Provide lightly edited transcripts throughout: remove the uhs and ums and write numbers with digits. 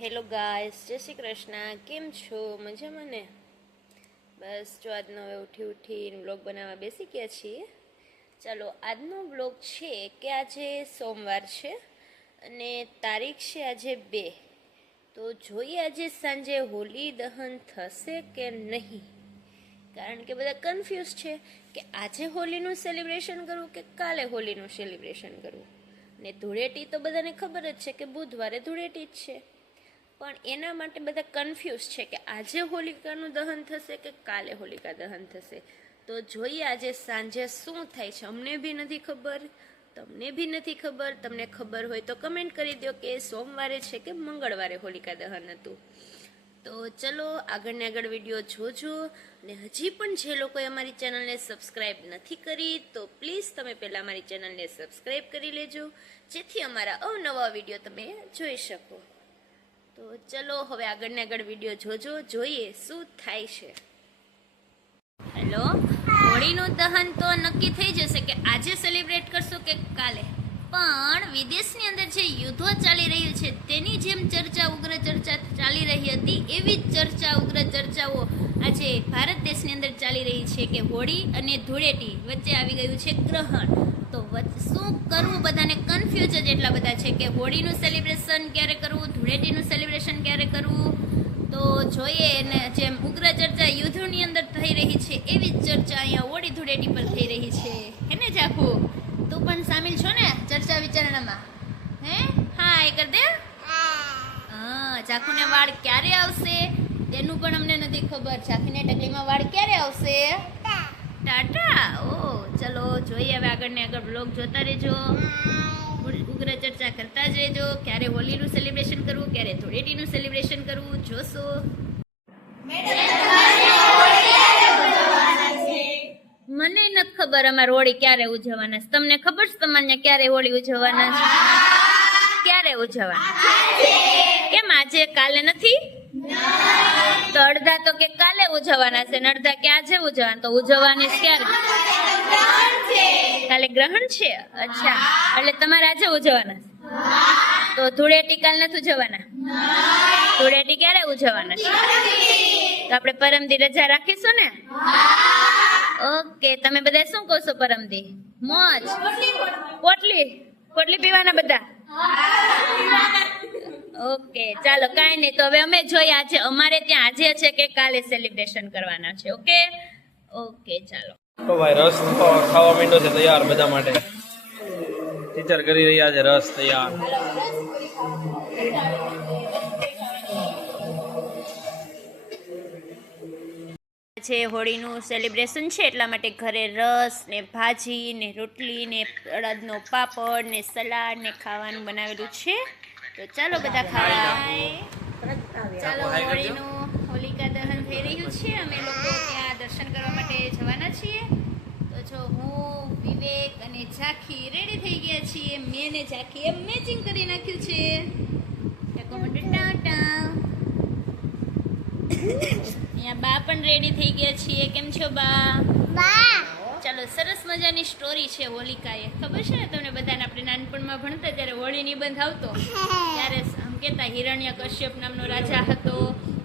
Hello guys, જય શ્રી કૃષ્ણ. કેમ છો? મજામાં ને? બસ જો આજનો હવે ઉઠીને વ્લોગ બનાવવા બેસી ગયા છીએ. ચાલો, આજનો વ્લોગ છે કે આજે સોમવાર છે અને તારીખ છે આજે 2. તો જોઈએ આજે સાંજે હોલી દહન થશે કે નહીં, કારણ કે બધા કન્ફ્યુઝ છે કે આજે હોલીનું સેલિબ્રેશન કરવું કે કાલે હોલીનું સેલિબ્રેશન કરવું. ને ધૂળેટી તો બધાને ખબર જ છે કે બુધવારે ધૂળેટી જ છે, પણ એના માટે બધા કન્ફ્યુઝ છે કે આજે હોલિકાનું દહન થશે કે કાલે હોલિકા દહન થશે. તો જોઈએ આજે સાંજે શું થાય છે. અમને બી નથી ખબર, તમને બી નથી ખબર. તમને ખબર હોય તો કમેન્ટ કરી દો કે સોમવારે છે કે મંગળવારે હોલિકા દહન હતું. તો ચલો આગળને આગળ વિડીયો જોજો. ને હજી પણ જે લોકોએ અમારી ચેનલને સબસ્ક્રાઈબ નથી કરી તો પ્લીઝ તમે પહેલાં અમારી ચેનલને સબસ્ક્રાઈબ કરી લેજો, જેથી અમારા અવનવા વિડીયો તમે જોઈ શકો. તો ચલો હવે આગળને આગળ વિડીયો જોજો, જોઈએ શું થાય છે. હેલો, હોળીનું દહન તો નક્કી થઈ જશે કે આજે સેલિબ્રેટ કરશું કે કાલે, પણ વિદેશની અંદર જે યુદ્ધો ચાલી રહ્યું છે તેની જેમ ચર્ચા ઉગ્ર ચર્ચા ચાલી રહી હતી, એવી જ ચર્ચા ઉગ્ર ચર્ચાઓ આજે ભારત દેશની અંદર ચાલી રહી છે કે હોળી અને ધૂળેટી વચ્ચે આવી ગયું છે ગ્રહણ. તો શું કરવું, બધાને કન્ફ્યુઝ જ એટલા બધા છે કે હોળીનું સેલિબ્રેશન ક્યારે કરવું, ધૂળેટીનું સેલિબ્રેશન ક્યારે કરવું. તો જોઈએ, ને જેમ ઉગ્ર ચર્ચા યુદ્ધની અંદર થઈ રહી છે એવી જ ચર્ચા અહીંયા હોળી ધૂળેટી પર થઈ રહી છે. હે ને જાખુ, તું પણ સામેલ છો ને ચર્ચા વિચારણામાં? હે હા એ કર દે. હા, જાખુને વાળ ક્યારે આવશે તેનું પણ અમને નથી ખબર. જાખીને ટકલીમાં વાળ ક્યારે આવશે? ટાટા. ઓ ચલો જોઈએ હવે આગળને આગળ બ્લોગ જોતા રહેજો, ઉગ્ર ચર્ચા કરતા જ રહેજો. ક્યારે હોલીનું સેલિબ્રેશન કરવું, ક્યારે ધૂળેટીનું સેલિબ્રેશન કરવું જોશો. મને નથી ખબર અમારે હોળી ક્યારે ઉજવવાના છે. તમને ખબર છે તમારે ક્યારે હોળી ઉજવવાના છે? ક્યારે ઉજવવાના? કેમ આજે કાલે નથી? તો અડધા તો કે કાલે ઉજવવાના છે ને અડધા કે આજે ઉજવવાના. તો ઉજવવાની ક્યારે? કાલે ગ્રહણ છે. અચ્છા, એટલે તમારે આજે ઉજવવાના છે. તો ધૂળેટી કાલ નથી ઉજવવાના? ધૂળેટી ક્યારે ઉજવવાના છે? તો આપણે પરમદી રજા રાખીશું ને? ઓકે, તમે બધા શું કહો છો? પરમદી મોજ, પોટલી પીવાના બધા? ઓકે ચાલો, કાંઈ નહીં. તો હવે અમે જોઈએ આજે અમારે ત્યાં આજે છે કે કાલે સેલિબ્રેશન કરવાના છે. ઓકે ઓકે ચાલો. તો ભાઈ રસ ખાવા માંડ્યો છે તૈયાર બધા માટે. ટીચર કરી રહ્યા છે રસ તૈયાર. છે હોળીનું સેલિબ્રેશન છે એટલા માટે ઘરે રસ ને ભાજી ને રોટલી ને અડદનો પાપડ ને સલાડ ને ખાવાનું બનાવેલું છે. તો ચાલો બધા ખાવા. ચાલો, હોલિકા દહન થઈ રહ્યું છે. અમે લોકો ત્યાં દર્શન કરવા માટે જવાના છીએ. તો જો હું, વિવેક અને ઝાંખી રેડી થઈ ગયા છીએ. મેં ને ઝાંખીએ મેચિંગ કરી નાખ્યું છે. અહીંયા બા પણ રેડી થઈ ગયા છીએ. કેમ છો બા? ચાલો, સરસ મજાની સ્ટોરી છે હોલિકાએ. ખબર છે ને તમને બધાને? આપણે નાનપણમાં ભણતા જ્યારે હોળી નિબંધ આવતો ત્યારે આમ કહેતા હિરણ્ય કશ્યપ નામનો રાજા હતો,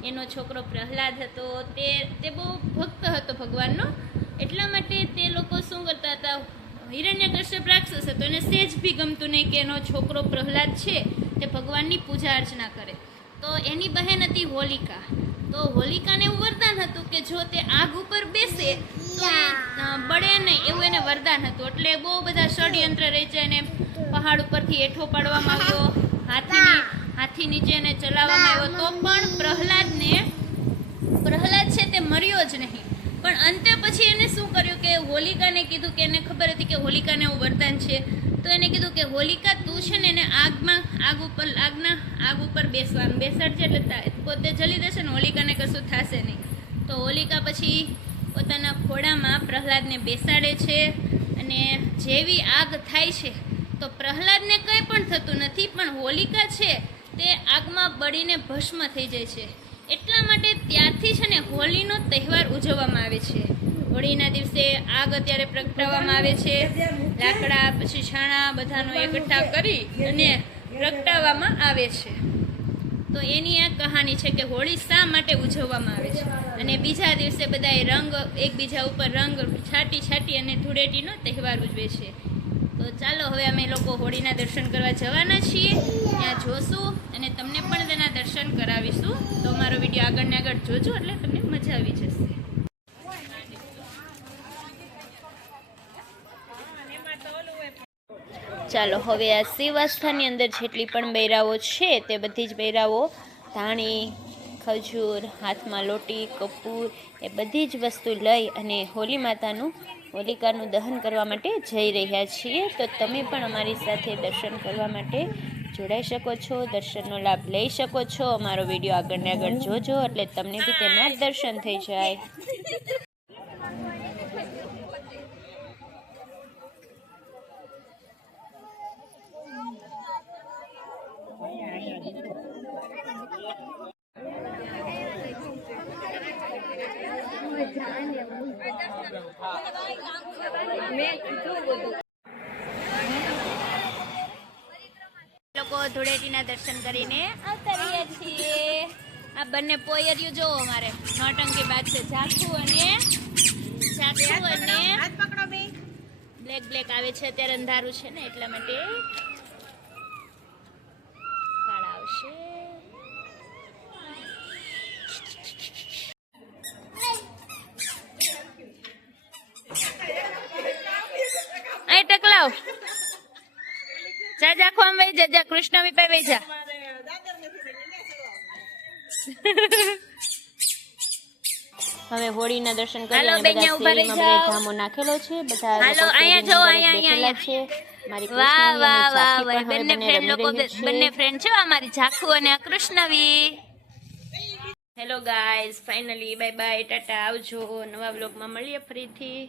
એનો છોકરો પ્રહલાદ હતો. તે બહુ ભક્ત હતો ભગવાનનો, એટલા માટે તે લોકો શું કરતા હતા, હિરણ્ય કશ્યપ રાક્ષસ હતો, એને સેજ બી ગમતું નહીં કે એનો છોકરો પ્રહલાદ છે તે ભગવાનની પૂજા અર્ચના કરે. તો એની બહેન હતી હોલિકા. તો હોલિકાને એવું વરદાન હતું કે જો તે આગ ઉપર બેસે તો બળે નહીં, એવું એને વરદાન હતું. એટલે બહુ બધા ષડયંત્ર રચાઈને પહાડ ઉપરથી હેઠો પાડવામાં આવ્યો, હાથી નીચે એને ચલાવવામાં આવ્યો. તો પણ પ્રહલાદ છે તે મર્યો જ નહીં. પણ અંતે પછી એને શું કર્યું કે હોલિકાને કીધું કે એને ખબર હતી કે હોલિકાને એવું વરદાન છે. તો એને કીધું કે હોલિકા તું છે ને એને આગ ઉપર બેસાડજે, એટલે પોતે જલી દેશે ને હોલિકાને કશું થશે નહીં. તો હોલિકા પછી પોતાના ખોળામાં પ્રહલાદને બેસાડે છે અને જેવી આગ થાય છે તો પ્રહલાદને કંઈ પણ થતું નથી, પણ હોલિકા છે તે આગમાં બળીને ભસ્મ થઈ જાય છે. એટલા માટે ત્યારથી છે ને હોળીનો તહેવાર ઉજવવામાં આવે છે. હોળીના દિવસે આગ અત્યારે પ્રગટાવવામાં આવે છે. લાકડા પછી છાણા બધાનો એકઠા કરી અને પ્રગટાવવામાં આવે છે. તો એની આ કહાની છે કે હોળી શા માટે ઉજવવામાં આવે છે અને બીજા દિવસે બધાએ રંગ એકબીજા ઉપર રંગ છાંટી અને ધૂળેટીનો તહેવાર ઉજવે છે. તો ચાલો હવે અમે લોકો હોળીના દર્શન કરવા જવાના છીએ. ત્યાં જોશું અને તમને પણ તેના દર્શન કરાવીશું. તો અમારો વિડીયો આગળ ને આગળ જોજો એટલે તમને મજા આવી જશે. ચાલો હવે આ શિવાસ્થાની અંદર જેટલી પણ બૈરાઓ છે તે બધી જ બૈરાઓ ધાણી, ખજૂર, હાથમાં લોટી, કપૂર એ બધી જ વસ્તુ લઈ અને હોલી માતાનું હોલિકાનું દહન કરવા માટે જઈ રહ્યા છીએ. તો તમે પણ અમારી સાથે દર્શન કરવા માટે જોડાઈ શકો છો, દર્શનનો લાભ લઈ શકો છો. અમારો વિડીયો આગળ ને આગળ જોજો એટલે તમને બી તેના દર્શન થઈ જાય. લોકો ધૂળેટીના દર્શન કરીને આવતા રહ્યા છીએ. આ બંને પોયરિયું જોવો અમારે નોટંકી બાદ છે. ઝાખું અને બ્લેક આવે છે. અત્યારે અંધારું છે ને એટલા માટે કાળા આવશે. અહીં ટકલાવ જા જા ખોમ વઈ જા કૃષ્ણ વિપાઈ વઈ જા. હવે હોળીના દર્શન કરી હાલો, અને બેન, બધા ઉભા રહી શેરીમાં જાઓ. બધા ધામો નાખેલો છે. બધા હાલો, લોકો અહીંયા શેરીની જો, અંદર અહીંયા, બેઠેલા છે. મારી વાહ કૃષ્ણવી વાહ અને વાહ ઝાંખી વાહ પણ હવે બંને ફ્રેન્ડ રમી લોકો રહી છે. બંને ફ્રેન્ડ છે અમારી ઝાખુ અને Krishnavi. Hello guys, finally bye bye, tata, આવજો. નવા વ્લોગમાં મળીએ ફરીથી.